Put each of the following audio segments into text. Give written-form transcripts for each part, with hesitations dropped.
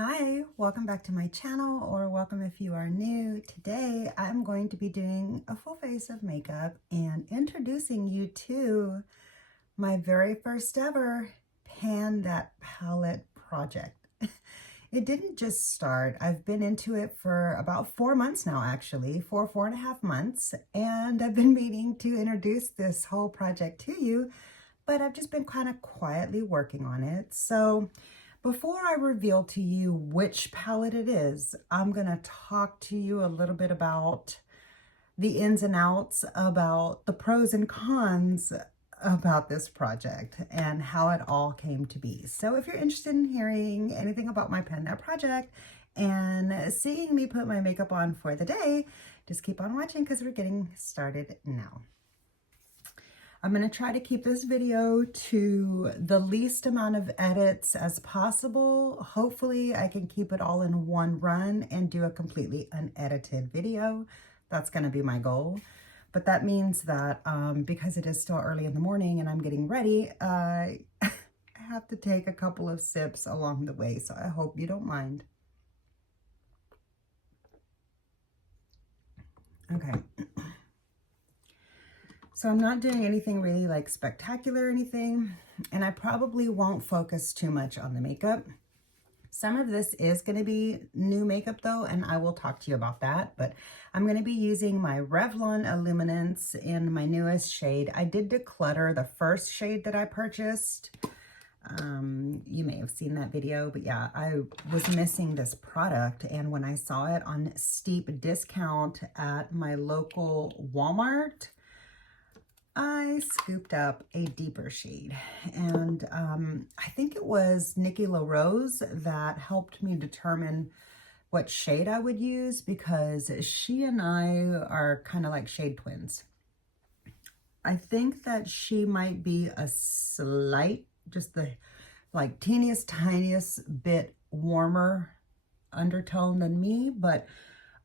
Hi, welcome back to my channel, or welcome if you are new. Today I'm going to be doing a full face of makeup and introducing you to my very first ever Pan That Palette project. It didn't just start. I've been into it for about 4 months now, actually, 4.5 months, and I've been meaning to introduce this whole project to you, but I've just been kind of quietly working on it. So before I reveal to you which palette it is, I'm going to talk to you a little bit about the ins and outs, about the pros and cons about this project and how it all came to be. So if you're interested in hearing anything about my Pan That project and seeing me put my makeup on for the day, just keep on watching because we're getting started now. I'm going to try to keep this video to the least amount of edits as possible. Hopefully I can keep it all in one run and do a completely unedited video. That's going to be my goal. But that means that because it is still early in the morning and I'm getting ready, I have to take a couple of sips along the way. So I hope you don't mind. Okay. So I'm not doing anything really like spectacular or anything, and I probably won't focus too much on the makeup. Some of this is going to be new makeup though, and I will talk to you about that, but I'm going to be using my Revlon Illuminance in my newest shade. I did declutter the first shade that I purchased. You may have seen that video, but yeah, I was missing this product, and when I saw it on steep discount at my local Walmart, I scooped up a deeper shade, and I think it was Nikki LaRose that helped me determine what shade I would use, because she and I are kind of like shade twins. I think that she might be a slight, just the like teeniest, tiniest bit warmer undertone than me, but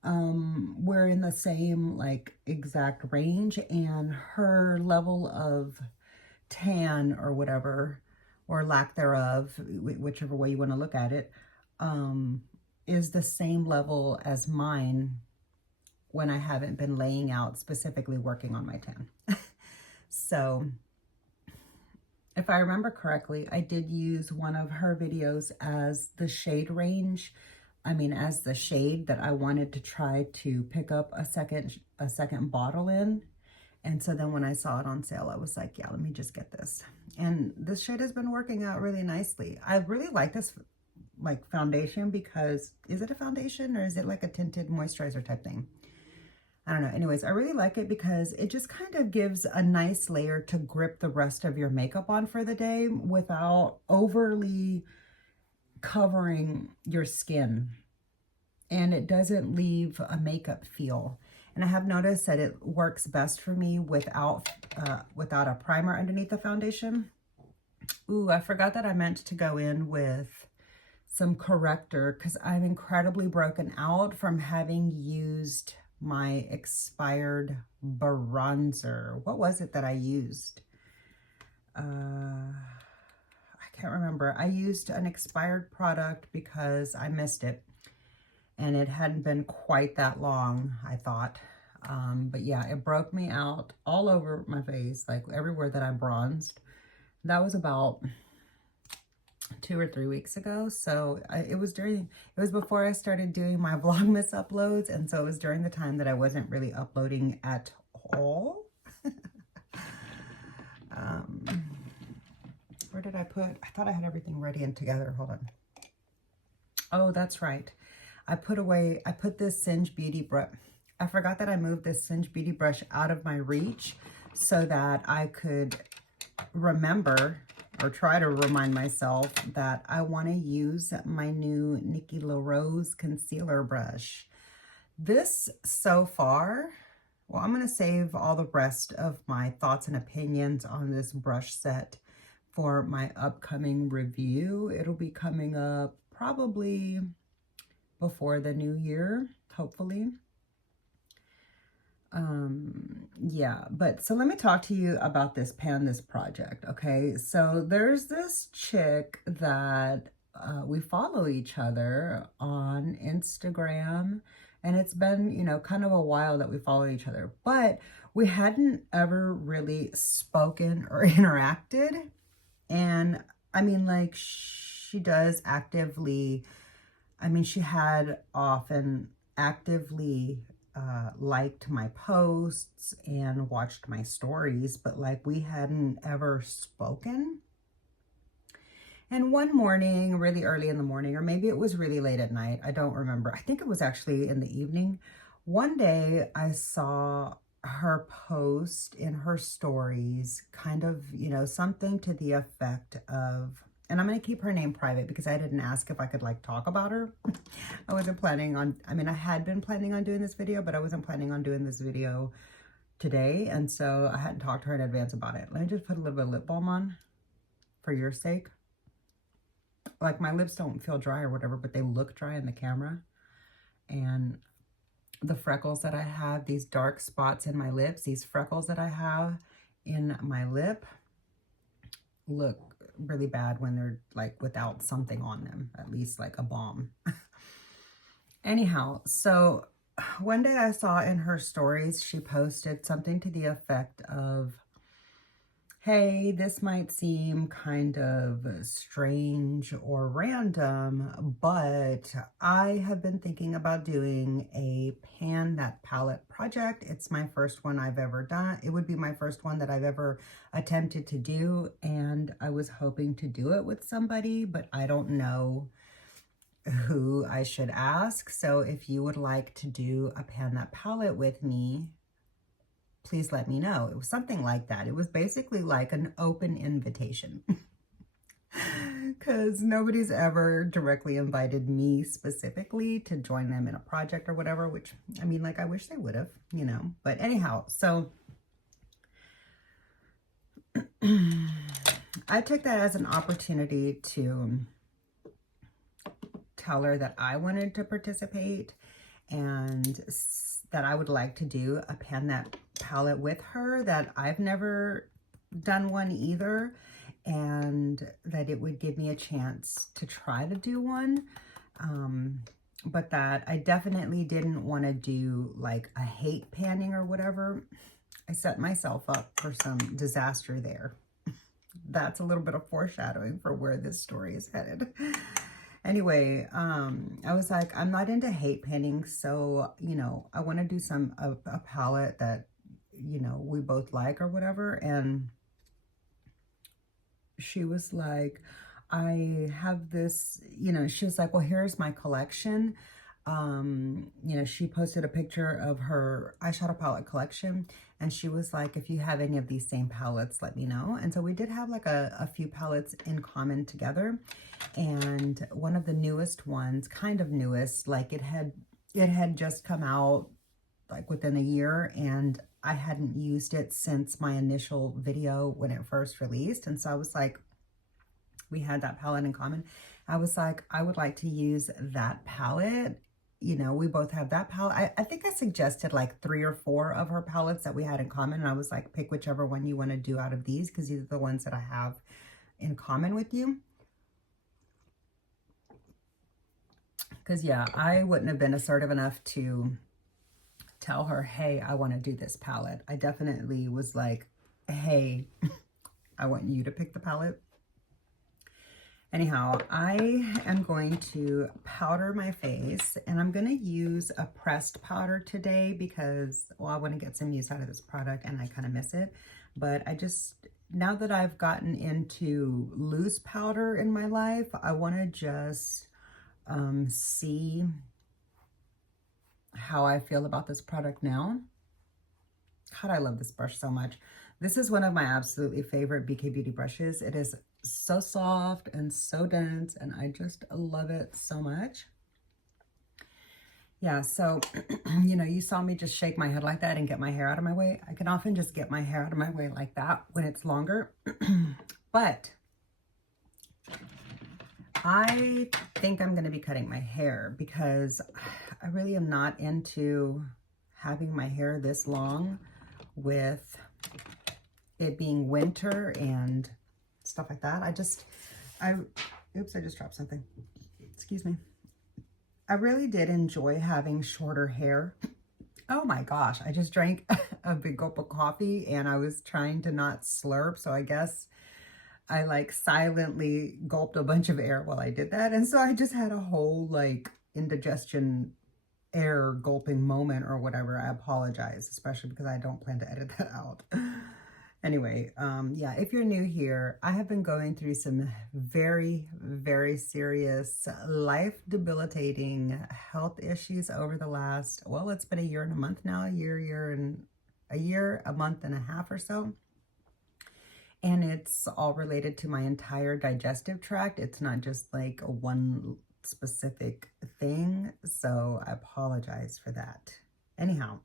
we're in the same like exact range, and her level of tan or whatever, or lack thereof, whichever way you want to look at it, is the same level as mine when I haven't been laying out specifically working on my tan. So if I remember correctly, I did use one of her videos as the shade range. I mean, as the shade that I wanted to try to pick up a second bottle in. And so then when I saw it on sale, I was like, yeah, let me just get this. And this shade has been working out really nicely. I really like this like foundation, because is it a foundation or is it like a tinted moisturizer type thing? I don't know. Anyways, I really like it because it just kind of gives a nice layer to grip the rest of your makeup on for the day without overly covering your skin, and it doesn't leave a makeup feel. And I have noticed that it works best for me without a primer underneath the foundation. Ooh, I forgot that I meant to go in with some corrector, because I'm incredibly broken out from having used my expired bronzer. What was it that I used? I can't remember. I used an expired product because I missed it, and it hadn't been quite that long, I thought. But yeah, it broke me out all over my face, like everywhere that I bronzed. That was about 2 or 3 weeks ago. So it was before I started doing my Vlogmas uploads, and so it was during the time that I wasn't really uploading at all. Where did I put? I thought I had everything ready and together. Hold on. Oh, that's right. I put this Singe Beauty brush. I forgot that I moved this Singe Beauty brush out of my reach so that I could remember, or try to remind myself, that I want to use my new Nikki LaRose concealer brush. This so far, well, I'm going to save all the rest of my thoughts and opinions on this brush set for my upcoming review. It'll be coming up probably before the new year, hopefully. Yeah, but so let me talk to you about this project, okay? So there's this chick that we follow each other on Instagram, and it's been, you know, kind of a while that we follow each other, but we hadn't ever really spoken or interacted. And I mean, like, she does actively, I mean, she had often actively liked my posts and watched my stories, but like we hadn't ever spoken. And one morning, really early in the morning, or maybe it was really late at night, I don't remember. I think it was actually in the evening. One day I saw her post in her stories, kind of, you know, something to the effect of, and I'm going to keep her name private because I didn't ask if I could like talk about her. I wasn't planning on, I mean, I had been planning on doing this video, but I wasn't planning on doing this video today. And so I hadn't talked to her in advance about it. Let me just put a little bit of lip balm on for your sake. Like, my lips don't feel dry or whatever, but they look dry in the camera. And the freckles that I have, these dark spots in my lips, these freckles that I have in my lip look really bad when they're like without something on them, at least like a balm. Anyhow, so one day I saw in her stories, she posted something to the effect of, hey, this might seem kind of strange or random, but I have been thinking about doing a Pan That Palette project. It's my first one I've ever done. It would be my first one that I've ever attempted to do, and I was hoping to do it with somebody, but I don't know who I should ask. So if you would like to do a Pan That Palette with me, please let me know. It was something like that. It was basically like an open invitation because nobody's ever directly invited me specifically to join them in a project or whatever, which, I mean, like, I wish they would have, you know, but anyhow, so I took that as an opportunity to tell her that I wanted to participate and that I would like to do a Pan That Palette with her, that I've never done one either, and that it would give me a chance to try to do one, but that I definitely didn't want to do like a hate panning or whatever. I set myself up for some disaster there. That's a little bit of foreshadowing for where this story is headed. Anyway, I was like, I'm not into hate painting, so, you know, I want to do a palette that, you know, we both like or whatever. And she was like, I have this, you know, she was like, well, here's my collection. You know, she posted a picture of her eyeshadow palette collection, and she was like, if you have any of these same palettes, let me know. And so we did have like a few palettes in common together. And one of the newest ones, kind of newest, like it had just come out like within a year, and I hadn't used it since my initial video when it first released. And so I was like, we had that palette in common. I was like, I would like to use that palette. You know, we both have that palette. I think I suggested like 3 or 4 of her palettes that we had in common. And I was like, pick whichever one you want to do out of these, because these are the ones that I have in common with you. Because, yeah, I wouldn't have been assertive enough to tell her, hey, I want to do this palette. I definitely was like, hey, I want you to pick the palette. Anyhow, I am going to powder my face, and I'm going to use a pressed powder today because, well, I want to get some use out of this product and I kind of miss it. But I just, now that I've gotten into loose powder in my life, I want to just see how I feel about this product now. God, I love this brush so much. This is one of my absolutely favorite BK Beauty brushes. It is so soft and so dense, and I just love it so much. Yeah, so, you know, you saw me just shake my head like that and get my hair out of my way. I can often just get my hair out of my way like that when it's longer. But I think I'm going to be cutting my hair because I really am not into having my hair this long with it being winter and stuff like that. Oops, I just dropped something. Excuse me. I really did enjoy having shorter hair. Oh my gosh, I just drank a big gulp of coffee and I was trying to not slurp, so I guess I like silently gulped a bunch of air while I did that. And so I just had a whole like indigestion air gulping moment or whatever. I apologize, especially because I don't plan to edit that out. Anyway, yeah, if you're new here, I have been going through some very, very serious, life debilitating health issues over the last, well, it's been a year and a month now, a month and a half or so. And it's all related to my entire digestive tract. It's not just like a one specific thing. So I apologize for that. Anyhow,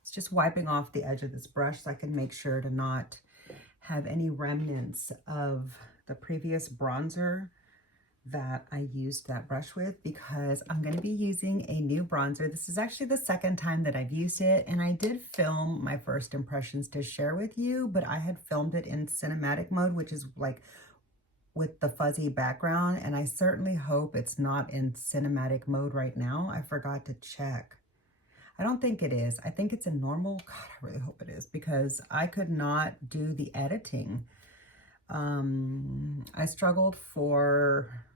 it's just wiping off the edge of this brush so I can make sure to not have any remnants of the previous bronzer that I used that brush with, because I'm going to be using a new bronzer. This is actually the second time that I've used it, and I did film my first impressions to share with you, but I had filmed it in cinematic mode, which is like with the fuzzy background, and I certainly hope it's not in cinematic mode right now. I forgot to check. I don't think it is. I think it's in normal. God, I really hope it is, because I could not do the editing. I struggled for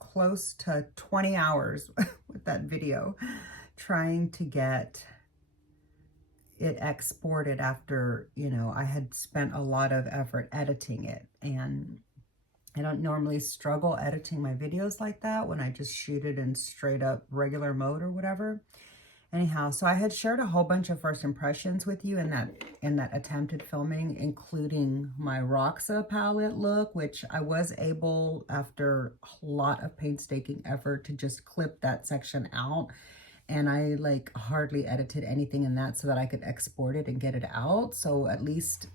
close to 20 hours with that video trying to get it exported after, you know, I had spent a lot of effort editing it. And I don't normally struggle editing my videos like that when I just shoot it in straight up regular mode or whatever. Anyhow, so I had shared a whole bunch of first impressions with you in that attempted filming, including my Roxa palette look, which I was able, after a lot of painstaking effort, to just clip that section out. And I like hardly edited anything in that so that I could export it and get it out. So at least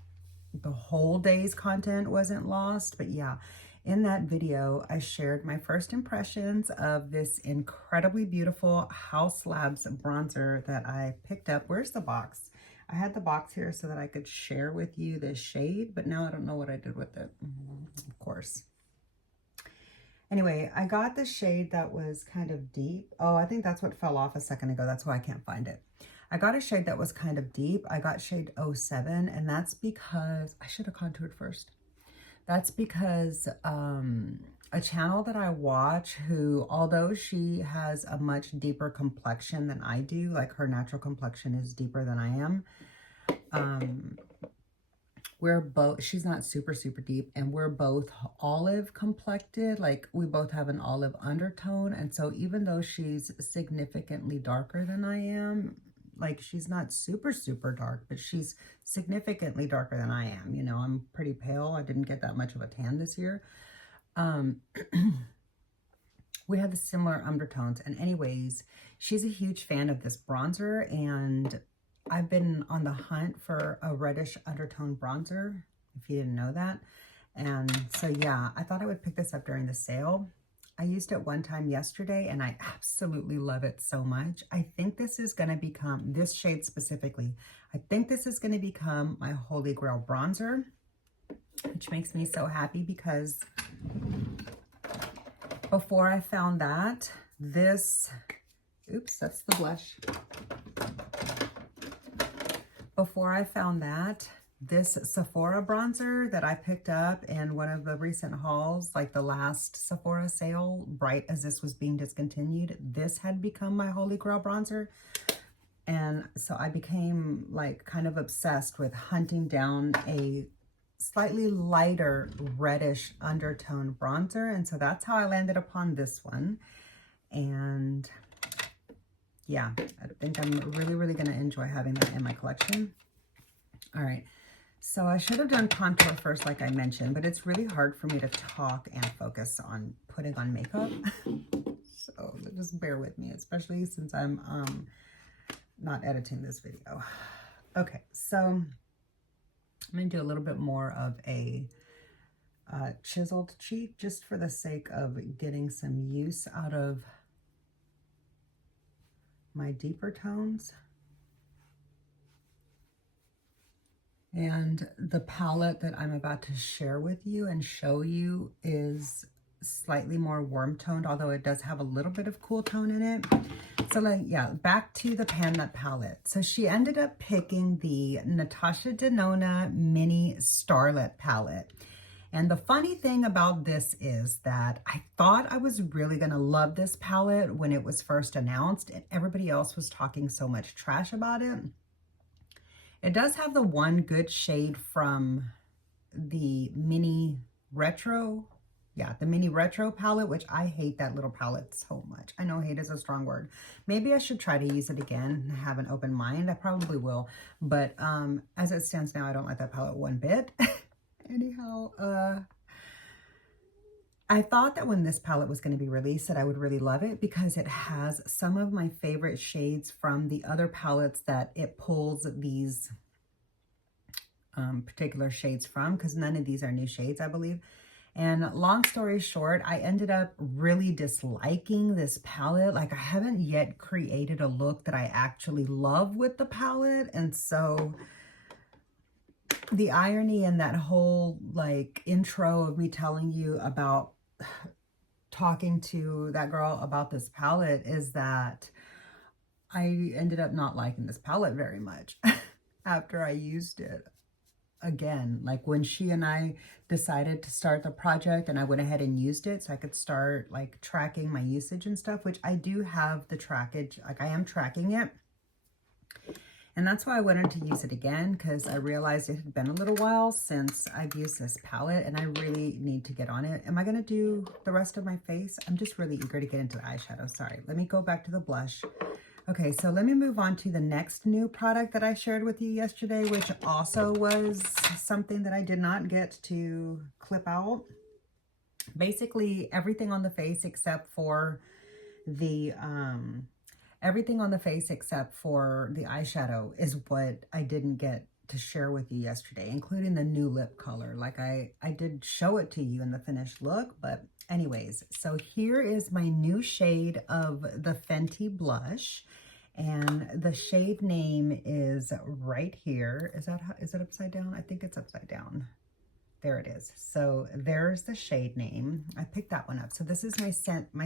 the whole day's content wasn't lost. But yeah, in that video, I shared my first impressions of this incredibly beautiful House Labs bronzer that I picked up. Where's the box? I had the box here so that I could share with you this shade, but now I don't know what I did with it, of course. Anyway, I got the shade that was kind of deep. Oh, I think that's what fell off a second ago. That's why I can't find it. I got a shade that was kind of deep. I got shade 07, and that's because I should have contoured first. That's because a channel that I watch, who, although she has a much deeper complexion than I do, like her natural complexion is deeper than I am, we're both, she's not super deep, and we're both olive complected, like we both have an olive undertone. And so even though she's significantly darker than I am, like she's not super dark, but she's significantly darker than I am. You know, I'm pretty pale. I didn't get that much of a tan this year. We have the similar undertones. And anyways, she's a huge fan of this bronzer, and I've been on the hunt for a reddish undertone bronzer, if you didn't know that. And so, yeah, I thought I would pick this up during the sale. I used it one time yesterday, and I absolutely love it so much. I think this is going to become, this shade specifically, I think this is going to become my holy grail bronzer, which makes me so happy, because before I found that, this, oops, that's the blush. Before I found that, this Sephora bronzer that I picked up in one of the recent hauls, like the last Sephora sale, right as this was being discontinued, this had become my holy grail bronzer. And so I became like kind of obsessed with hunting down a slightly lighter reddish undertone bronzer. And so that's how I landed upon this one. And yeah, I think I'm really going to enjoy having that in my collection. All right. So I should have done contour first, like I mentioned, but it's really hard for me to talk and focus on putting on makeup. So just bear with me, especially since I'm not editing this video. Okay, so I'm going to do a little bit more of a chiseled cheek, just for the sake of getting some use out of my deeper tones. And the palette that I'm about to share with you and show you is slightly more warm toned, although it does have a little bit of cool tone in it. So like, yeah, back to the Pan Nut palette. So she ended up picking the Natasha Denona Mini Starlet palette. And the funny thing about this is that I thought I was really gonna love this palette when it was first announced and everybody else was talking so much trash about it. It does have the one good shade from the Mini Retro. Yeah, the Mini Retro palette, which I hate that little palette so much. I know hate is a strong word. Maybe I should try to use it again and have an open mind. I probably will. But as it stands now, I don't like that palette one bit. Anyhow, I thought that when this palette was going to be released that I would really love it because it has some of my favorite shades from the other palettes that it pulls these particular shades from, because none of these are new shades, I believe. And long story short, I ended up really disliking this palette. Like, I haven't yet created a look that I actually love with the palette. And so the irony in that whole like intro of me telling you about talking to that girl about this palette is that I ended up not liking this palette very much after I used it again. Like when she and I decided to start the project and I went ahead and used it so I could start like tracking my usage and stuff, which I do have the trackage, like I am tracking it. And that's why I wanted to use it again, because I realized it had been a little while since I've used this palette and I really need to get on it. Am I going to do the rest of my face? I'm just really eager to get into the eyeshadow. Sorry. Let me go back to the blush. Okay, so let me move on to the next new product that I shared with you yesterday, which also was something that I did not get to clip out. Basically, everything on the face except for the eyeshadow is what I didn't get to share with you yesterday, including the new lip color. Like I did show it to you in the finished look, but anyways, so here is my new shade of the Fenty blush, and the shade name is right here. Is it upside down? I think it's upside down. There it is. So there's the shade name. I picked that one up. So this is my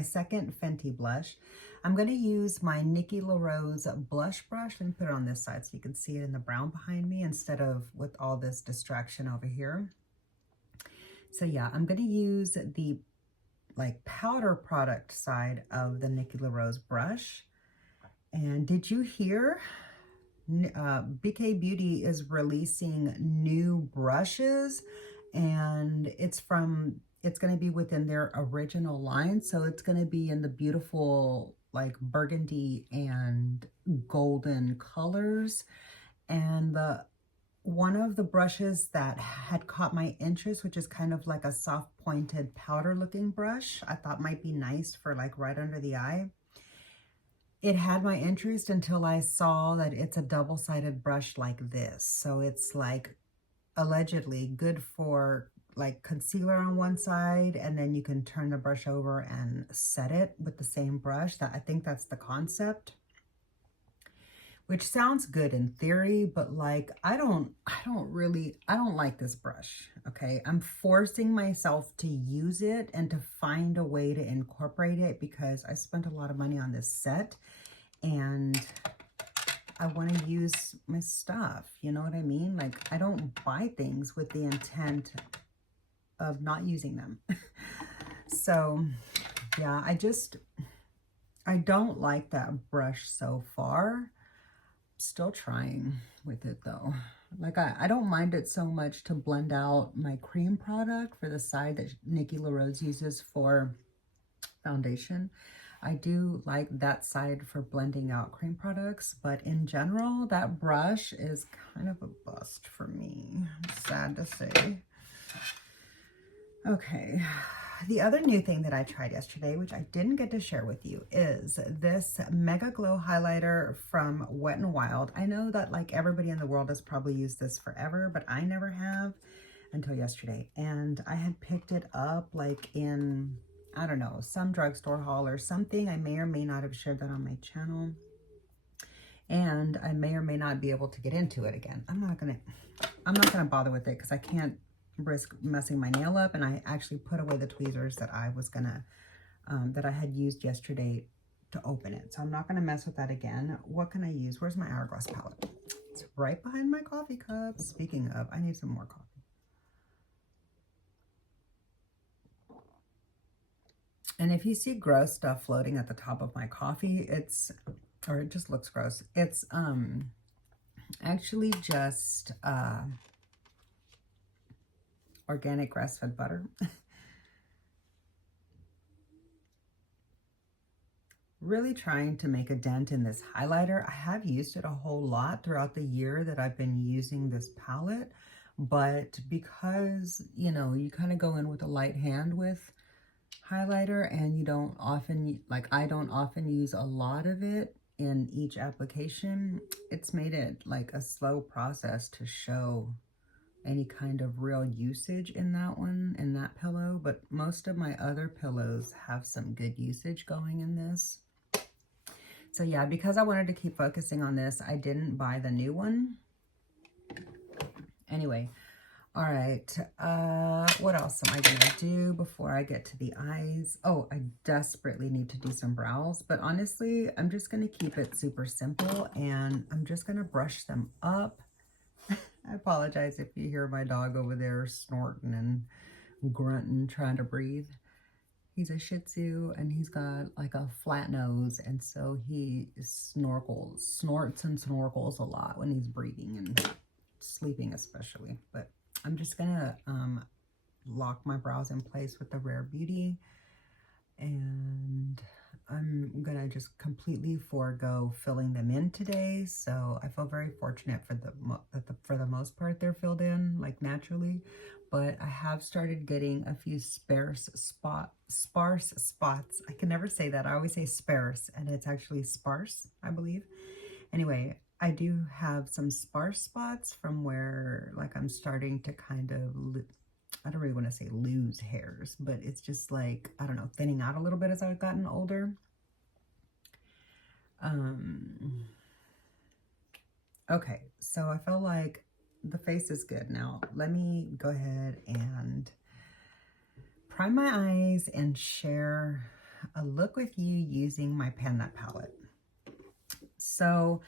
second Fenty blush. I'm going to use my Nikki LaRose blush brush. Let me put it on this side so you can see it in the brown behind me instead of with all this distraction over here. So yeah, I'm going to use the like powder product side of the Nikki LaRose brush. And did you hear? BK Beauty is releasing new brushes, and it's going to be within their original line. So it's going to be in the beautiful like burgundy and golden colors. And one of the brushes that had caught my interest, which is kind of like a soft pointed powder looking brush, I thought might be nice for like right under the eye. It had my interest until I saw that it's a double-sided brush like this. So it's like allegedly good for like concealer on one side, and then you can turn the brush over and set it with the same brush. I think that's the concept, which sounds good in theory, but like I don't like this brush. Okay, I'm forcing myself to use it and to find a way to incorporate it because I spent a lot of money on this set and I want to use my stuff. You know what I mean? Like I don't buy things with the intent of not using them. So yeah, I don't like that brush so far. Still trying with it though. Like I don't mind it so much to blend out my cream product for the side that Nikki LaRose uses for foundation. I do like that side for blending out cream products, but in general, that brush is kind of a bust for me. Sad to say. Okay. The other new thing that I tried yesterday, which I didn't get to share with you, is this Mega Glow highlighter from Wet n Wild. I know that like everybody in the world has probably used this forever, but I never have until yesterday. And I had picked it up like in, I don't know, some drugstore haul or something. I may or may not have shared that on my channel. And I may or may not be able to get into it again. I'm I'm not going to bother with it because I can't risk messing my nail up. And I actually put away the tweezers that I was going to, that I had used yesterday to open it. So I'm not going to mess with that again. What can I use? Where's my Hourglass palette? It's right behind my coffee cup. Speaking of, I need some more coffee. And if you see gross stuff floating at the top of my coffee, or it just looks gross. It's actually just organic grass-fed butter. Really trying to make a dent in this highlighter. I have used it a whole lot throughout the year that I've been using this palette, but because, you know, you kind of go in with a light hand with highlighter and you don't often, like I don't often use a lot of it in each application, it's made it like a slow process to show any kind of real usage in that one, in that pillow. But most of my other pillows have some good usage going in this. So yeah, because I wanted to keep focusing on this, I didn't buy the new one. Anyway, all right, what else am I gonna do before I get to the eyes? Oh, I desperately need to do some brows, but honestly, I'm just gonna keep it super simple and I'm just gonna brush them up. I apologize if you hear my dog over there snorting and grunting, trying to breathe. He's a Shih Tzu and he's got like a flat nose, and so he snorts and snorkels a lot when he's breathing and sleeping especially. But I'm just gonna lock my brows in place with the Rare Beauty, and I'm gonna just completely forego filling them in today. So I feel very fortunate for for the most part they're filled in like naturally, but I have started getting a few sparse spots. I can never say that. I always say sparse, and it's actually sparse, I believe. Anyway, I do have some sparse spots from where like I'm starting to kind of, I don't really want to say lose hairs, but it's just like, I don't know, thinning out a little bit as I've gotten older. Okay, so I feel like the face is good. Now, let me go ahead and prime my eyes and share a look with you using my Pan That palette. So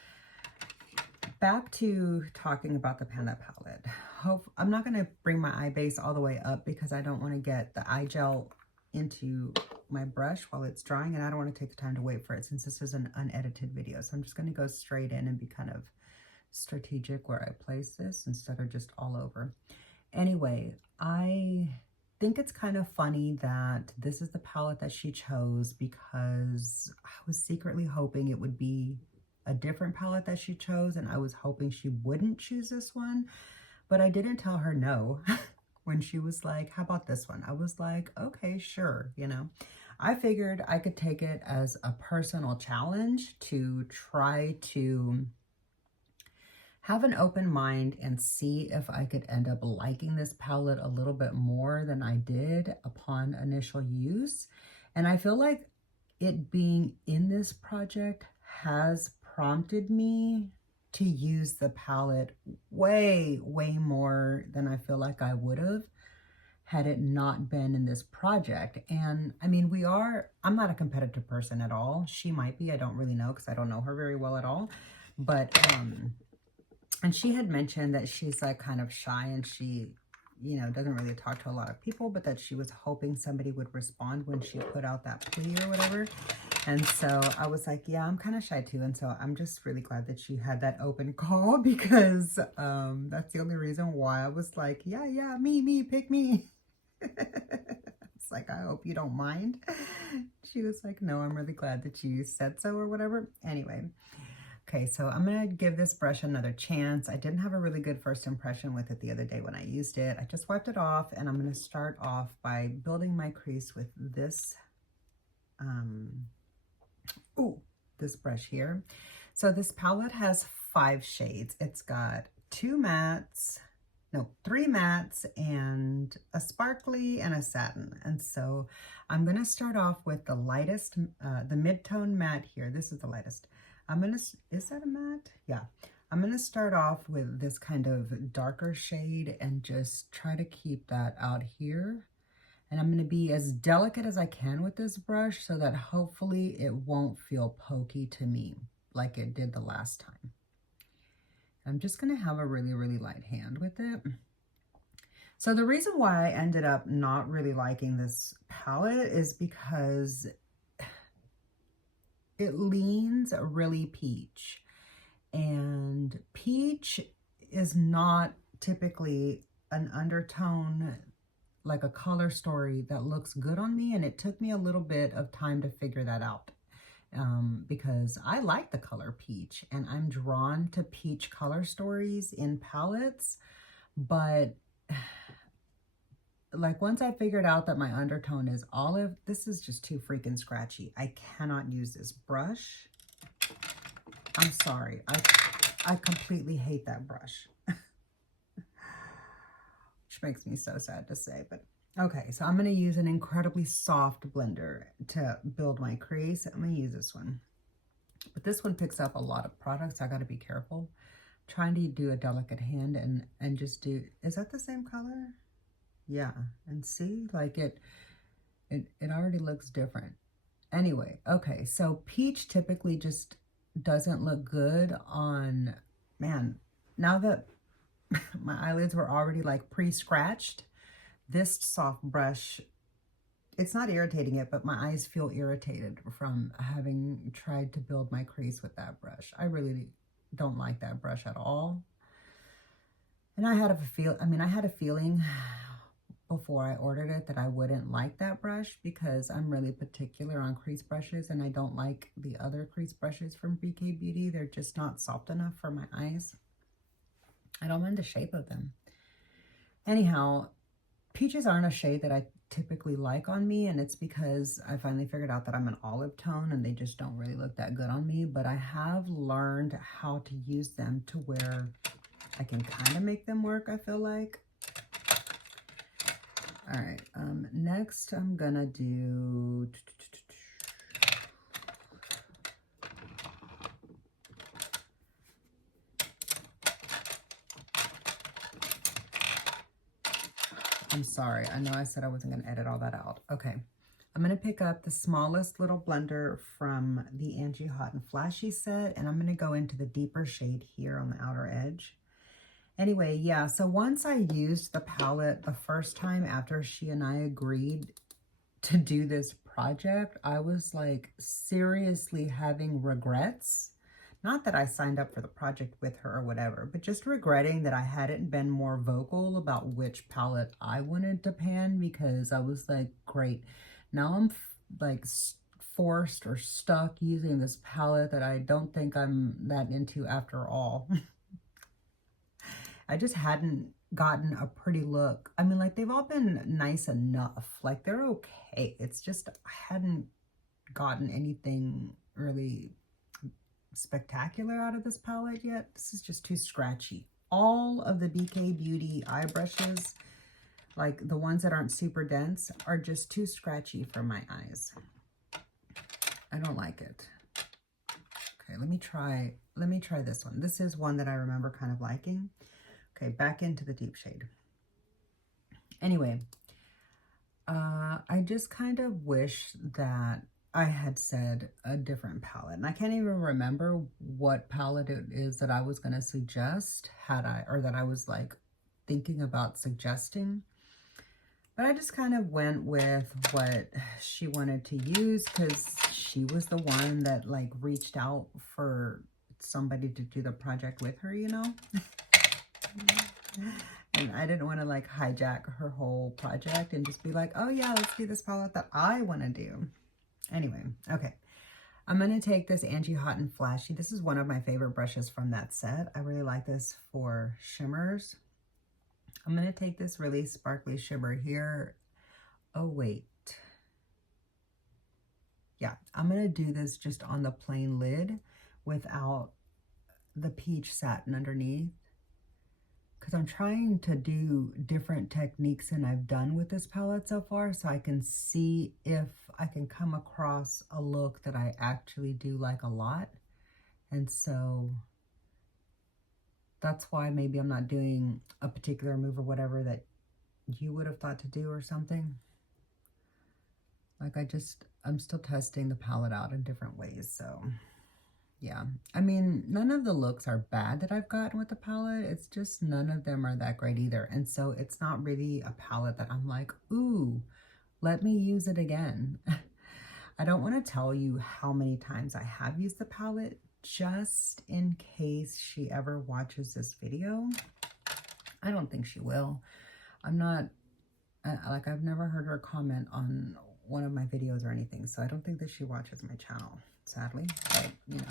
back to talking about the Pan That palette. I'm not going to bring my eye base all the way up because I don't want to get the eye gel into my brush while it's drying, and I don't want to take the time to wait for it since this is an unedited video. So I'm just going to go straight in and be kind of strategic where I place this instead of just all over. Anyway, I think it's kind of funny that this is the palette that she chose because I was secretly hoping it would be a different palette that she chose, and I was hoping she wouldn't choose this one, but I didn't tell her no. When she was like, how about this one? I was like, okay, sure, you know. I figured I could take it as a personal challenge to try to have an open mind and see if I could end up liking this palette a little bit more than I did upon initial use. And I feel like it being in this project has prompted me to use the palette way more than I feel like I would have had it not been in this project. And I mean, I'm not a competitive person at all. She might be, I don't really know because I don't know her very well at all. But, and she had mentioned that she's like kind of shy and she, you know, doesn't really talk to a lot of people, but that she was hoping somebody would respond when she put out that plea or whatever. And so I was like, yeah, I'm kind of shy too. And so I'm just really glad that she had that open call because that's the only reason why I was like, yeah, me, pick me. It's like, I hope you don't mind. She was like, no, I'm really glad that you said so or whatever. Anyway. Okay, so I'm going to give this brush another chance. I didn't have a really good first impression with it the other day when I used it. I just wiped it off, and I'm going to start off by building my crease with this, this brush here. So this palette has 5 shades. It's got 3 mattes and a sparkly and a satin. And so I'm going to start off with the lightest, the mid-tone matte here. This is the lightest. Is that a matte? Yeah. I'm going to start off with this kind of darker shade and just try to keep that out here. And I'm going to be as delicate as I can with this brush so that hopefully it won't feel pokey to me like it did the last time. I'm just going to have a really, really light hand with it. So the reason why I ended up not really liking this palette is because it leans really peach. And peach is not typically an undertone, like a color story that looks good on me. And it took me a little bit of time to figure that out. Because I like the color peach and I'm drawn to peach color stories in palettes, but like once I figured out that my undertone is olive, this is just too freaking scratchy. I cannot use this brush. I'm sorry. I completely hate that brush. Which makes me so sad to say, but okay. So I'm going to use an incredibly soft blender to build my crease. I'm going to use this one. But this one picks up a lot of products. So I got to be careful. I'm trying to do a delicate hand and just do, is that the same color? Yeah, and see, like it already looks different. Anyway, okay, so peach typically just doesn't look good on, man, now that my eyelids were already like pre-scratched, this soft brush, it's not irritating it, but my eyes feel irritated from having tried to build my crease with that brush. I really don't like that brush at all. And I had a feeling before I ordered it that I wouldn't like that brush because I'm really particular on crease brushes and I don't like the other crease brushes from BK Beauty. They're just not soft enough for my eyes. I don't mind the shape of them. Anyhow, peaches aren't a shade that I typically like on me, and it's because I finally figured out that I'm an olive tone and they just don't really look that good on me, but I have learned how to use them to where I can kind of make them work, I feel like. All right, next I'm gonna do, I'm sorry, I know I said I wasn't gonna edit all that out. Okay, I'm gonna pick up the smallest little blender from the Angie Hot and Flashy set, and I'm gonna go into the deeper shade here on the outer edge. Anyway, yeah, so once I used the palette the first time after she and I agreed to do this project, I was like seriously having regrets. Not that I signed up for the project with her or whatever, but just regretting that I hadn't been more vocal about which palette I wanted to pan, because I was like, great, now I'm like forced or stuck using this palette that I don't think I'm that into after all. I just hadn't gotten a pretty look. I mean, like, they've all been nice enough. Like, they're okay. It's just I hadn't gotten anything really spectacular out of this palette yet. This is just too scratchy. All of the BK Beauty eye brushes, like the ones that aren't super dense, are just too scratchy for my eyes. I don't like it. Okay, let me try this one. This is one that I remember kind of liking. Okay, back into the deep shade. Anyway, I just kind of wish that I had said a different palette. And I can't even remember what palette it is that I was going to suggest or that I was like thinking about suggesting. But I just kind of went with what she wanted to use because she was the one that like reached out for somebody to do the project with her, you know? And I didn't want to like hijack her whole project and just be like, oh yeah, let's do this palette that I want to do. Anyway, okay. I'm going to take this Angie Hot and Flashy. This is one of my favorite brushes from that set. I really like this for shimmers. I'm going to take this really sparkly shimmer here. Oh, wait. Yeah, I'm going to do this just on the plain lid without the peach satin underneath, because I'm trying to do different techniques than I've done with this palette so far, so I can see if I can come across a look that I actually do like a lot. And so That's why maybe I'm not doing a particular move or whatever that you would have thought to do or something. Like I'm still testing the palette out in different ways. So yeah, I mean, none of the looks are bad that I've gotten with the palette. It's just none of them are that great either. And so it's not really a palette that I'm like, ooh, let me use it again. I don't want to tell you how many times I have used the palette just in case she ever watches this video. I don't think she will. I'm not, like, I've never heard her comment on one of my videos or anything, so I don't think that she watches my channel, sadly, but, you know,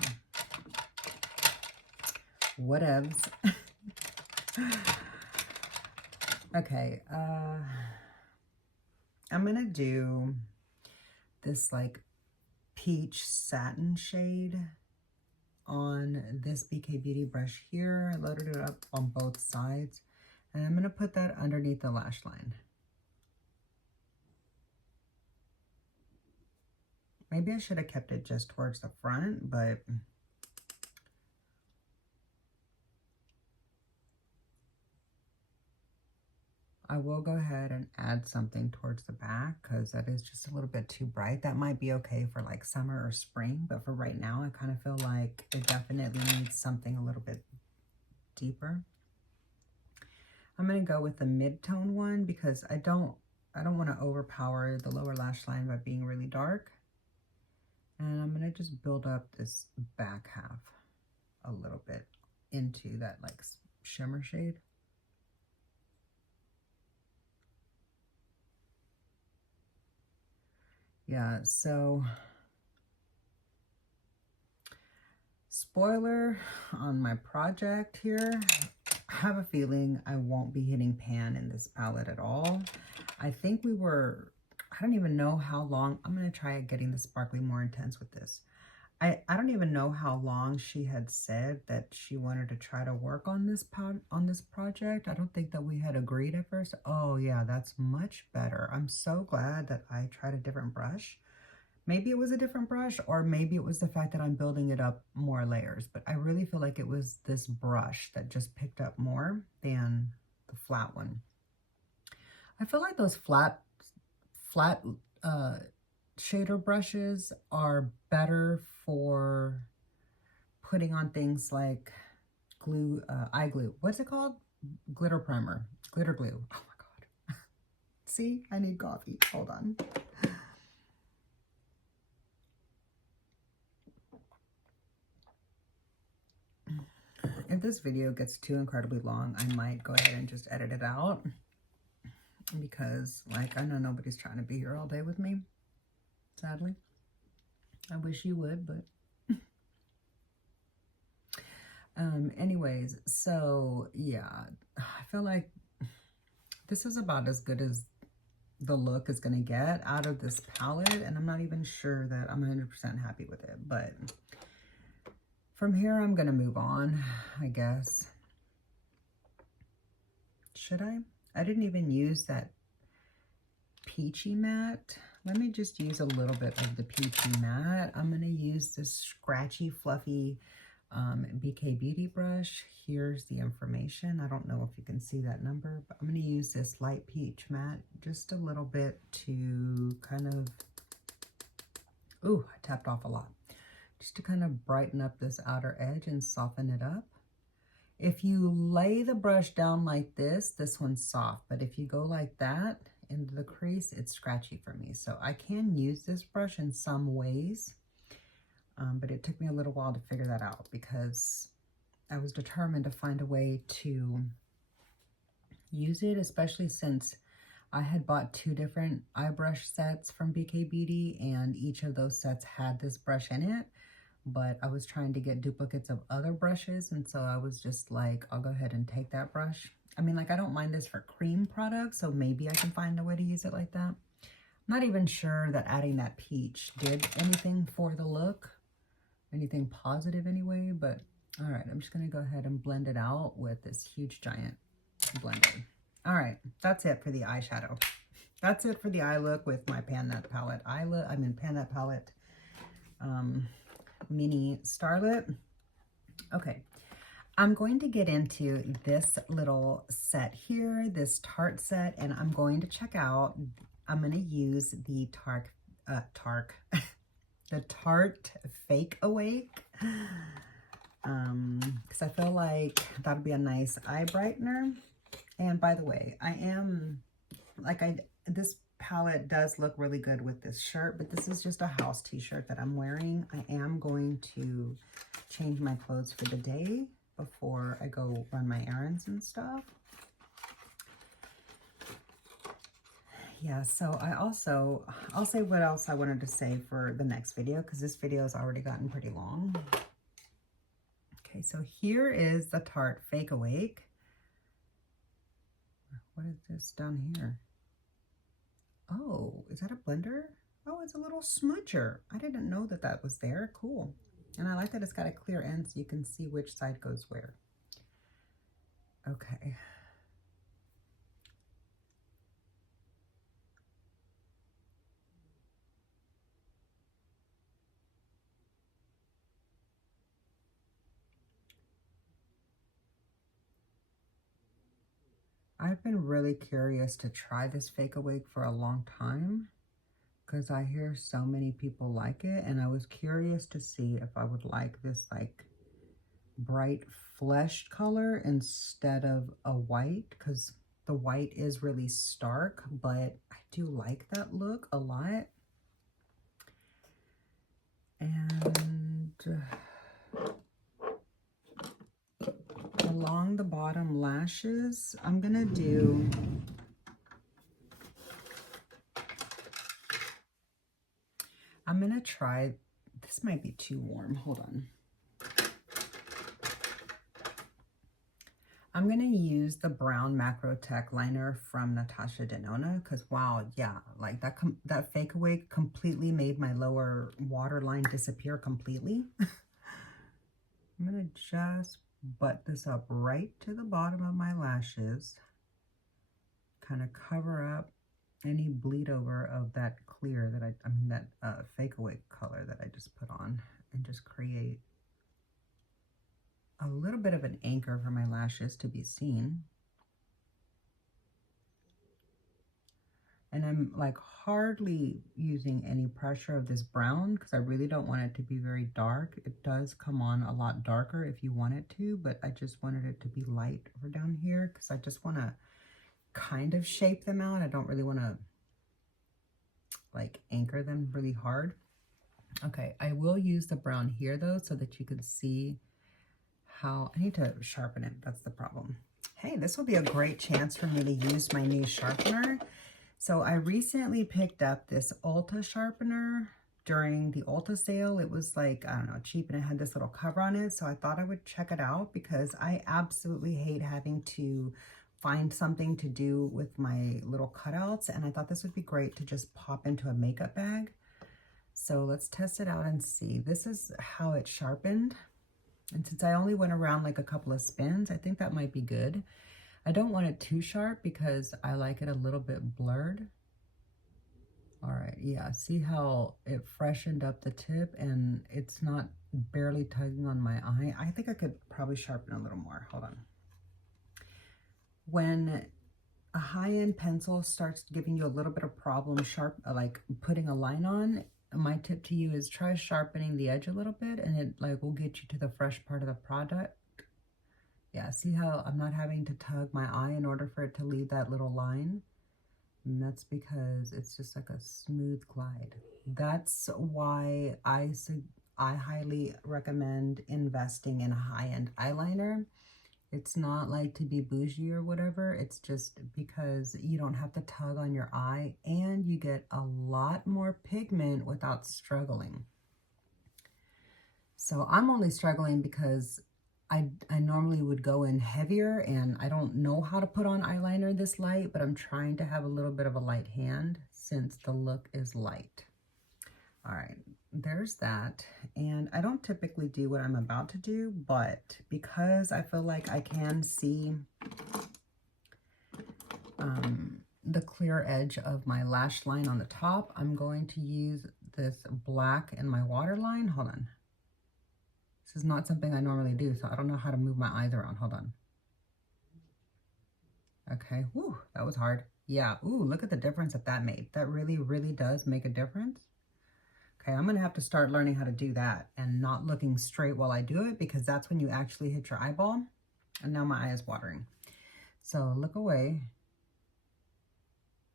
whatevs. Okay, I'm gonna do this, like, peach satin shade on this BK Beauty brush here. I loaded it up on both sides, and I'm gonna put that underneath the lash line. Maybe I should have kept it just towards the front, but I will go ahead and add something towards the back because that is just a little bit too bright. That might be okay for like summer or spring, but for right now, I kind of feel like it definitely needs something a little bit deeper. I'm going to go with the mid-tone one because I don't want to overpower the lower lash line by being really dark. And I'm going to just build up this back half a little bit into that like shimmer shade. Yeah, so spoiler on my project here, I have a feeling I won't be hitting pan in this palette at all. I think we were, I don't even know how long, I'm going to try getting the sparkly more intense with this. I don't even know how long she had said that she wanted to try to work on this project. I don't think that we had agreed at first. Oh yeah, that's much better. I'm so glad that I tried a different brush. Maybe it was a different brush, or maybe it was the fact that I'm building it up more layers, but I really feel like it was this brush that just picked up more than the flat one. I feel like those flat shader brushes are better for putting on things like glue, eye glue. What's it called? Glitter primer, glitter glue. Oh my God. See, I need coffee. Hold on. If this video gets too incredibly long, I might go ahead and just edit it out because, like, I know nobody's trying to be here all day with me, sadly. I wish you would, but anyways, so yeah, I feel like this is about as good as the look is going to get out of this palette, and I'm not even sure that I'm 100% happy with it, but from here I'm going to move on, I guess. Should I? I didn't even use that peachy matte. Let me just use a little bit of the peachy matte. I'm going to use this scratchy, fluffy BK Beauty brush. Here's the information. I don't know if you can see that number, but I'm going to use this light peach matte just a little bit to kind of, ooh, I tapped off a lot. Just to kind of brighten up this outer edge and soften it up. If you lay the brush down like this one's soft, but if you go like that into the crease, it's scratchy for me. So I can use this brush in some ways. But it took me a little while to figure that out because I was determined to find a way to use it, especially since I had bought 2 different eye brush sets from BK Beauty, and each of those sets had this brush in it, but I was trying to get duplicates of other brushes, and so I was just like, I'll go ahead and take that brush. I mean, like, I don't mind this for cream products, so maybe I can find a way to use it like that. I'm not even sure that adding that peach did anything for the look. Anything positive anyway, but all right, I'm just gonna go ahead and blend it out with this huge giant blender. All right, that's it for the eyeshadow. That's it for the eye look with my Pan That palette. Pan That palette mini Starlit. Okay, I'm going to get into this little set here, this Tarte set, and I'm going to check out, I'm going to use the the Tarte Fake Awake, because I feel like that'd be a nice eye brightener. And by the way, this palette does look really good with this shirt, but this is just a house t-shirt that I'm wearing. I am going to change my clothes for the day before I go run my errands and stuff. Yeah, so I'll say what else I wanted to say for the next video, because this video has already gotten pretty long. Okay, so here is the Tarte Fake Awake. What is this down here? Oh, is that a blender? Oh, it's a little smudger. I didn't know that that was there. Cool. And I like that it's got a clear end so you can see which side goes where. Okay. I've been really curious to try this Fake Awake for a long time because I hear so many people like it, and I was curious to see if I would like this like bright fleshed color instead of a white, because the white is really stark, but I do like that look a lot. And along the bottom lashes, I'm gonna try, this might be too warm, hold on. I'm gonna use the brown Macro Tech liner from Natasha Denona, because wow, yeah, like that Fake Awake completely made my lower waterline disappear completely. I'm gonna just butt this up right to the bottom of my lashes, kind of cover up any bleed over of that clear that that Fake Awake color that I just put on, and just create a little bit of an anchor for my lashes to be seen. And I'm like hardly using any pressure of this brown because I really don't want it to be very dark. It does come on a lot darker if you want it to, but I just wanted it to be light over down here because I just want to kind of shape them out. I don't really want to like anchor them really hard. Okay, I will use the brown here though so that you can see how I need to sharpen it. That's the problem. Hey, this will be a great chance for me to use my new sharpener. So I recently picked up this Ulta sharpener during the Ulta sale. It was like, I don't know, cheap, and it had this little cover on it. So I thought I would check it out because I absolutely hate having to find something to do with my little cutouts. And I thought this would be great to just pop into a makeup bag. So let's test it out and see. This is how it sharpened. And since I only went around like a couple of spins, I think that might be good. I don't want it too sharp because I like it a little bit blurred. All right, yeah, see how it freshened up the tip and it's not barely tugging on my eye. I think I could probably sharpen a little more. Hold on. When a high-end pencil starts giving you a little bit of problem like putting a line on, my tip to you is try sharpening the edge a little bit, and it like will get you to the fresh part of the product. Yeah, see how I'm not having to tug my eye in order for it to leave that little line? And that's because it's just like a smooth glide. That's why I highly recommend investing in a high-end eyeliner. It's not like to be bougie or whatever. It's just because you don't have to tug on your eye and you get a lot more pigment without struggling. So I'm only struggling because I normally would go in heavier, and I don't know how to put on eyeliner this light, but I'm trying to have a little bit of a light hand since the look is light. All right, there's that. And I don't typically do what I'm about to do, but because I feel like I can see the clear edge of my lash line on the top, I'm going to use this black in my waterline. Hold on. This is not something I normally do, so I don't know how to move my eyes around. Hold on. Okay, whew, that was hard. Yeah, ooh, look at the difference that made. That really, really does make a difference. Okay, I'm gonna have to start learning how to do that and not looking straight while I do it, because that's when you actually hit your eyeball. And now my eye is watering. So look away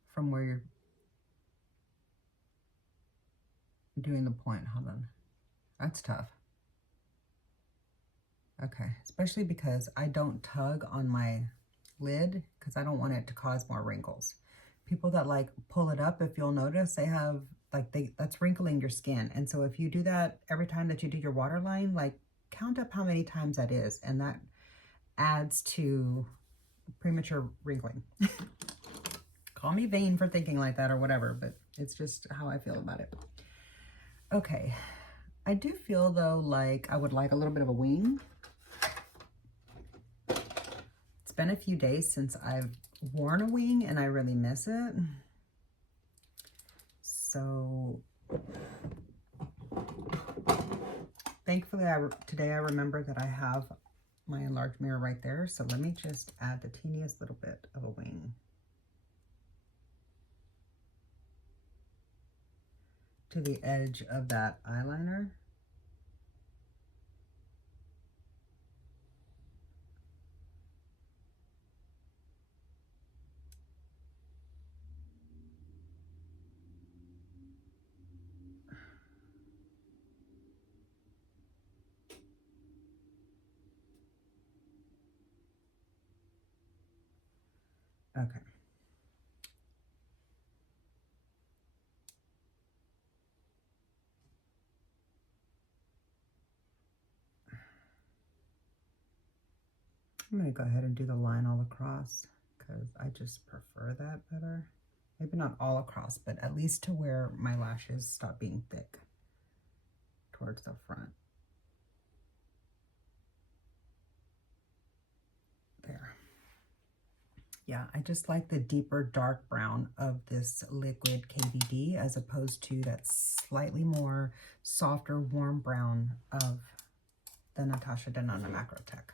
from where you're doing the point. Hold on. That's tough. Okay, especially because I don't tug on my lid because I don't want it to cause more wrinkles. People that like pull it up, if you'll notice, they have like that's wrinkling your skin. And so if you do that every time that you do your waterline, like count up how many times that is, and that adds to premature wrinkling. Call me vain for thinking like that or whatever, but it's just how I feel about it. Okay, I do feel though like I would like a little bit of a wing. It's been a few days since I've worn a wing and I really miss it. So thankfully today I remember that I have my enlarged mirror right there. So let me just add the teeniest little bit of a wing to the edge of that eyeliner. Okay. I'm going to go ahead and do the line all across because I just prefer that better. Maybe not all across, but at least to where my lashes stop being thick towards the front. There. Yeah, I just like the deeper dark brown of this liquid KVD as opposed to that slightly more softer warm brown of the Natasha Denona Macro Tech.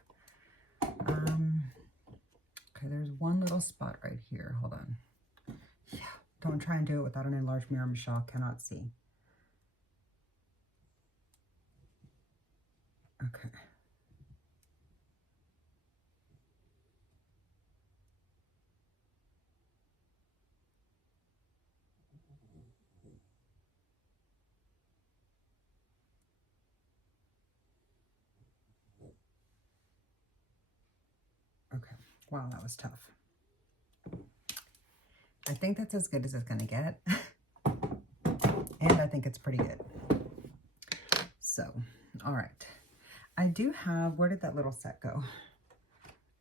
Okay, there's one little spot right here. Hold on. Yeah, don't try and do it without an enlarged mirror. Michelle cannot see. Okay. Okay. Wow, that was tough. I think that's as good as it's gonna get. And I think it's pretty good. So, all right. I do have, where did that little set go?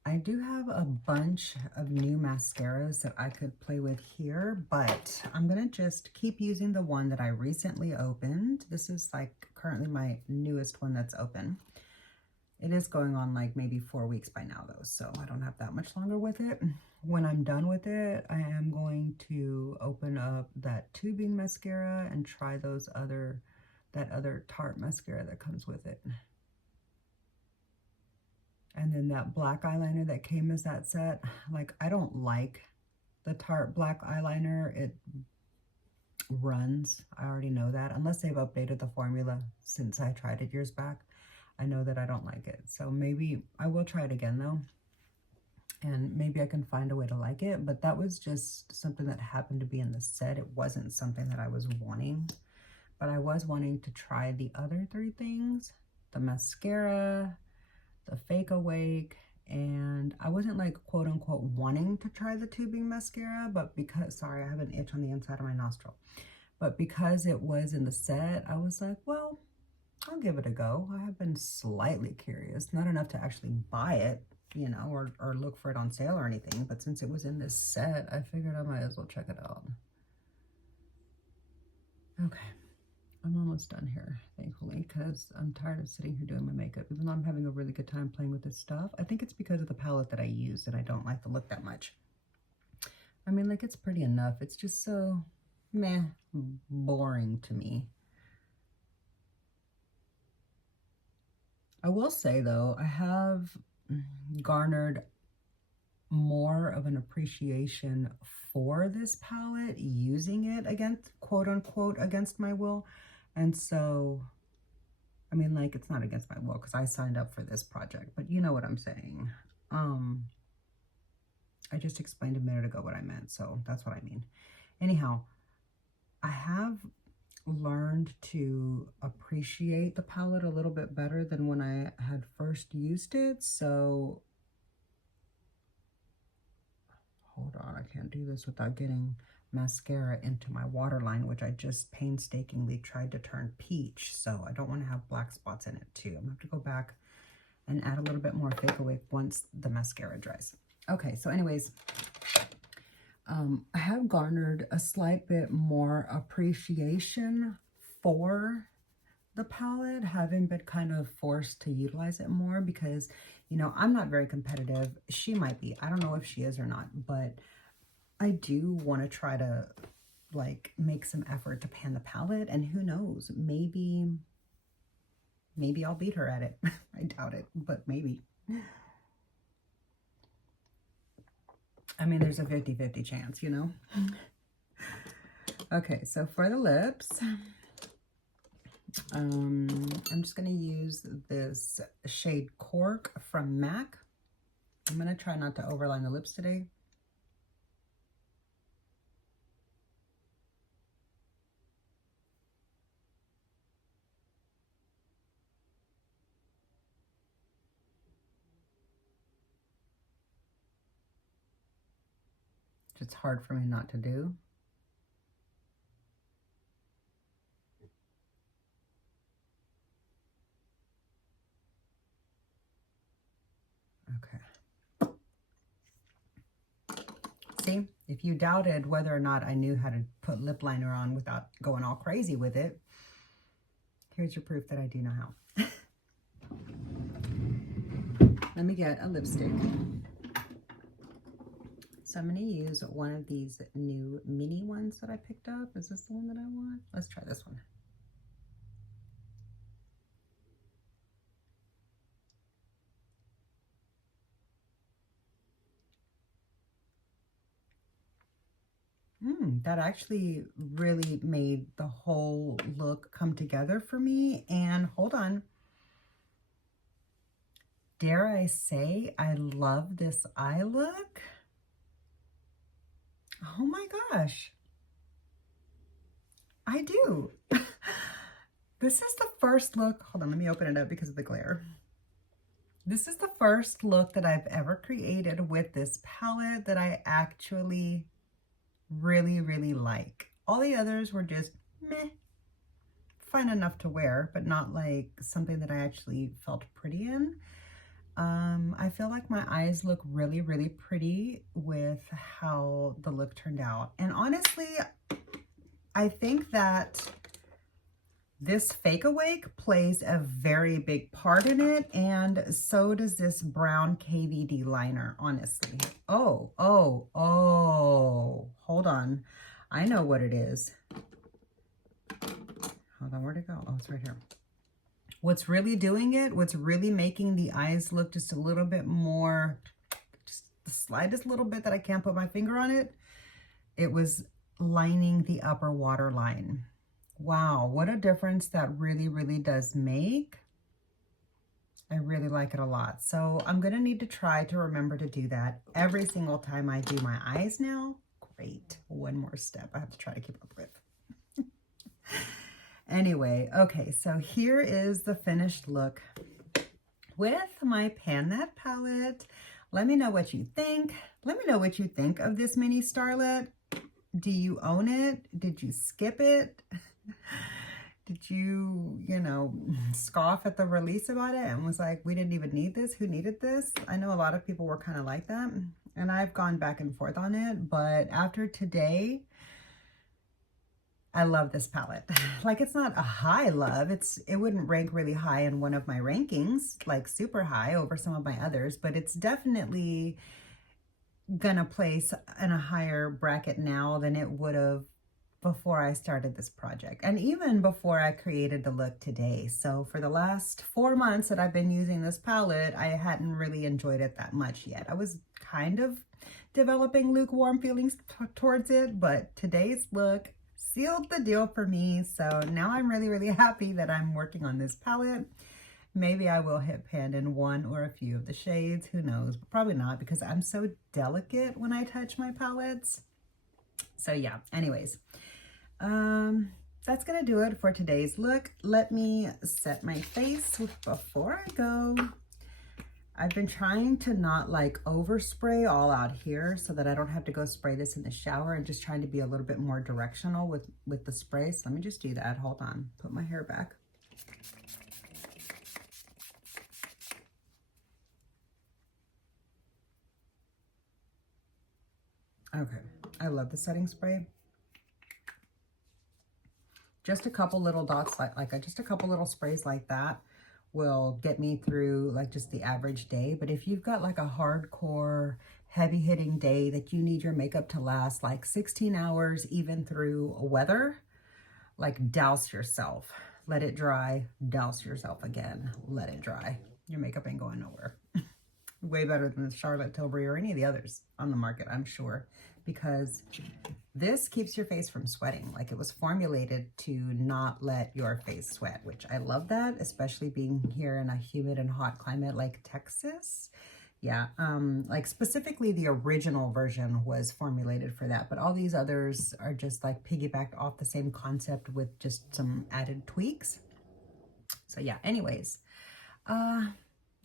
I do have a bunch of new mascaras that I could play with here, but I'm gonna just keep using the one that I recently opened. This is like currently my newest one that's open. It is going on like maybe 4 weeks by now though, so I don't have that much longer with it. When I'm done with it, I am going to open up that tubing mascara and try that other Tarte mascara that comes with it. And then that black eyeliner that came as that set. Like, I don't like the Tarte black eyeliner. It runs. I already know that. Unless they've updated the formula since I tried it years back. I know that I don't like it. So maybe I will try it again though. And maybe I can find a way to like it. But that was just something that happened to be in the set. It wasn't something that I was wanting. But I was wanting to try the other 3 things. The mascara, the Fake Awake, and I wasn't like quote unquote wanting to try the tubing mascara, but because, sorry, I have an itch on the inside of my nostril. But because it was in the set, I was like, well, I'll give it a go. I have been slightly curious, not enough to actually buy it, you know, or look for it on sale or anything. But since it was in this set, I figured I might as well check it out. Okay, I'm almost done here, thankfully, because I'm tired of sitting here doing my makeup. Even though I'm having a really good time playing with this stuff, I think it's because of the palette that I use and I don't like the look that much. I mean, like, it's pretty enough. It's just so meh, boring to me. I will say though, I have garnered more of an appreciation for this palette, using it against, quote unquote, against my will. And so, I mean, like, it's not against my will because I signed up for this project, but you know what I'm saying. I just explained a minute ago what I meant, so that's what I mean. Anyhow, I have learned to appreciate the palette a little bit better than when I had first used it. So hold on, I can't do this without getting mascara into my waterline, which I just painstakingly tried to turn peach, so I don't want to have black spots in it too. I'm gonna have to go back and add a little bit more Fake Awake once the mascara dries. Okay, so anyways, I have garnered a slight bit more appreciation for the palette, having been kind of forced to utilize it more because, you know, I'm not very competitive. She might be. I don't know if she is or not, but I do want to try to, like, make some effort to pan the palette, and who knows, maybe I'll beat her at it. I doubt it, but maybe. I mean, there's a 50-50 chance, you know? Okay, so for the lips, I'm just going to use this shade Cork from MAC. I'm going to try not to overline the lips today. It's hard for me not to do. Okay. See, if you doubted whether or not I knew how to put lip liner on without going all crazy with it, here's your proof that I do know how. Let me get a lipstick. So I'm going to use one of these new mini ones that I picked up. Is this the one that I want? Let's try this one. That actually really made the whole look come together for me. And hold on. Dare I say, I love this eye look. Oh my gosh. I do. This is the first look. Hold on, let me open it up because of the glare. This is the first look that I've ever created with this palette that I actually really, really like. All the others were just meh, fine enough to wear, but not like something that I actually felt pretty in. I feel like my eyes look really, really pretty with how the look turned out. And honestly, I think that this Fake Awake plays a very big part in it, and so does this brown KVD liner, honestly. Oh, hold on. I know what it is. Hold on, where'd it go? Oh, it's right here. What's really doing it, what's really making the eyes look just a little bit more, just the slightest little bit that I can't put my finger on it, it was lining the upper waterline. Wow, what a difference that really, really does make. I really like it a lot. So I'm going to need to try to remember to do that every single time I do my eyes now. Great. One more step I have to try to keep up with. Anyway, okay, so here is the finished look with my Pan That palette. Let me know what you think. Let me know what you think of this mini starlet. Do you own it? Did you skip it? Did you, you know, scoff at the release about it and was like, we didn't even need this? Who needed this? I know a lot of people were kind of like that, and I've gone back and forth on it, but after today, I love this palette. Like, it's not a high love. It wouldn't rank really high in one of my rankings, like super high over some of my others, but it's definitely gonna place in a higher bracket now than it would have before I started this project, and even before I created the look today. So for the last 4 months that I've been using this palette, I hadn't really enjoyed it that much yet. I was kind of developing lukewarm feelings towards it, but today's look sealed the deal for me. So now I'm really, really happy that I'm working on this palette. Maybe I will hit pan in one or a few of the shades, who knows, but probably not, because I'm so delicate when I touch my palettes. So yeah, anyways, that's gonna do it for today's look. Let me set my face before I go. I've been trying to not like overspray all out here so that I don't have to go spray this in the shower, and just trying to be a little bit more directional with the spray. So let me just do that. Hold on, put my hair back. Okay, I love the setting spray. Just a couple little dots, just a couple little sprays like that will get me through like just the average day. But if you've got like a hardcore heavy hitting day that you need your makeup to last like 16 hours, even through weather, like douse yourself, let it dry, douse yourself again, let it dry. Your makeup ain't going nowhere. Way better than the Charlotte Tilbury or any of the others on the market, I'm sure, because this keeps your face from sweating. Like, it was formulated to not let your face sweat, which I love that, especially being here in a humid and hot climate like Texas. Yeah, like specifically the original version was formulated for that, but all these others are just like piggybacked off the same concept with just some added tweaks. So yeah, anyways,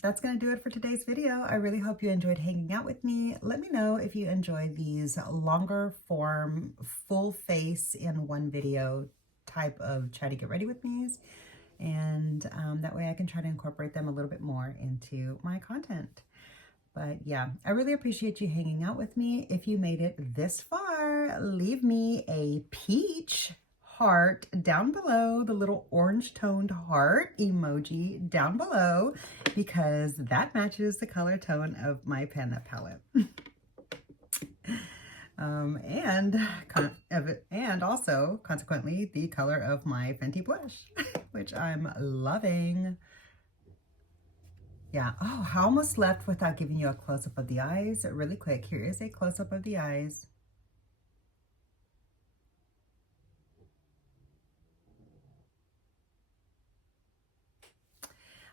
that's going to do it for today's video. I really hope you enjoyed hanging out with me. Let me know if you enjoy these longer form, full face in one video type of try to get ready with me's. And that way I can try to incorporate them a little bit more into my content. But yeah, I really appreciate you hanging out with me. If you made it this far, leave me a peach heart down below, the little orange toned heart emoji down below, because that matches the color tone of my Pan palette. And also consequently the color of my Fenty blush, which I'm loving. Yeah. Oh, I almost left without giving you a close-up of the eyes. Really quick, here is a close-up of the eyes.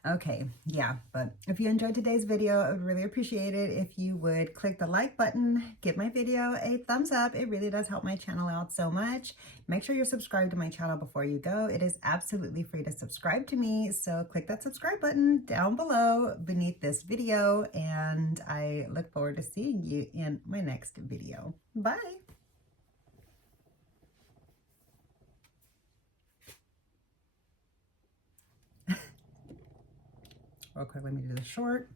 Okay, yeah, but if you enjoyed today's video, I would really appreciate it if you would click the like button, give my video a thumbs up. It really does help my channel out so much. Make sure you're subscribed to my channel before you go. It is absolutely free to subscribe to me, so click that subscribe button down below beneath this video, and I look forward to seeing you in my next video. Bye! Real quick, let me do the short.